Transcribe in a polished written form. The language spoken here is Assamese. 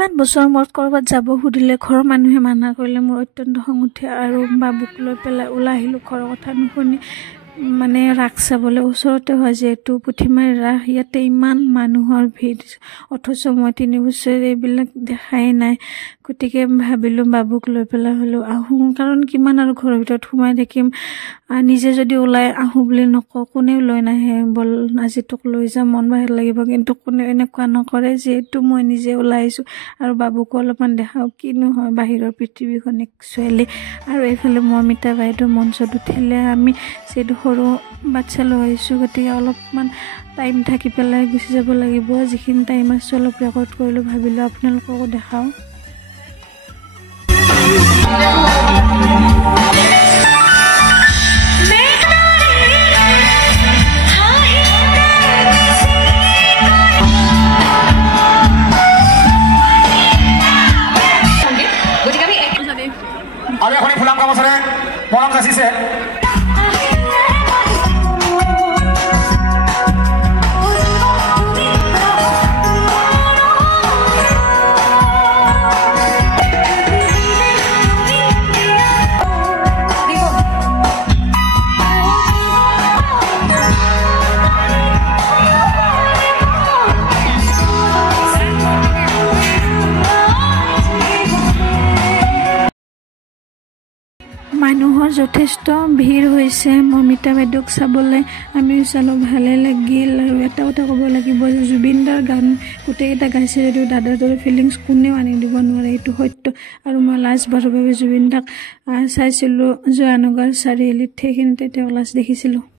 ইমান বছৰ মূৰত ক'ৰবাত যাব সুধিলে ঘৰৰ মানুহে মানা কৰিলে মোৰ অত্যন্ত খং উঠে আৰু বাবুক লৈ পেলাই ওলাই আহিলোঁ ঘৰৰ কথা নুশুনি মানে ৰাস চাবলৈ ওচৰতে হয় যিহেতু পুথিমাৰী ৰাস ইয়াতে ইমান মানুহৰ ভিৰ অথচ মই 3 বছৰ এইবিলাক দেখাই নাই গতিকে ভাবিলোঁ বাবুক লৈ পেলাই হ'লেও আহোঁ কাৰণ কিমান আৰু ঘৰৰ ভিতৰত সোমাই থাকিম নিজে যদি ওলাই আহোঁ বুলি নকওঁ কোনেও লৈ নাহে বল আজি তোক লৈ যাম মন বাহিৰ লাগিব কিন্তু কোনেও এনেকুৱা নকৰে যিহেতু মই নিজে ওলাই আহিছোঁ আৰু বাবুকো অলপমান দেখাওঁ কিনো হয় বাহিৰৰ পৃথিৱীখন একচুৱেলি আৰু এইফালে মমিতা বাইদেউ মঞ্চত উঠিলে আমি যিহেতু সৰু বাচ্ছা লৈ আহিছোঁ গতিকে অলপমান টাইম থাকি পেলাই গুচি যাব লাগিব যিখিনি টাইম আছে অলপ ৰেকৰ্ড কৰিলোঁ ভাবিলোঁ আপোনালোককো দেখাওঁ আৰু এখন ফুলাম কামচৰে মৰম যাচিছে মানুহৰ যথেষ্ট ভিৰ হৈছে মমিতা বাইদেউক চাবলৈ আমিও চালোঁ ভালে লাগিল আৰু এটা কথা ক'ব লাগিব যে জুবিন দাৰ গান গোটেইকেইটা গাইছে যদিও দাদাৰ দৰে ফিলিংছ কোনেও আনি দিব নোৱাৰে এইটো সত্য আৰু মই লাষ্টবাৰৰ বাবে জুবিন দাক চাইছিলোঁ জয়ানগৰ চাৰিআলিত সেইখিনিতে তেওঁক লাষ্ট দেখিছিলোঁ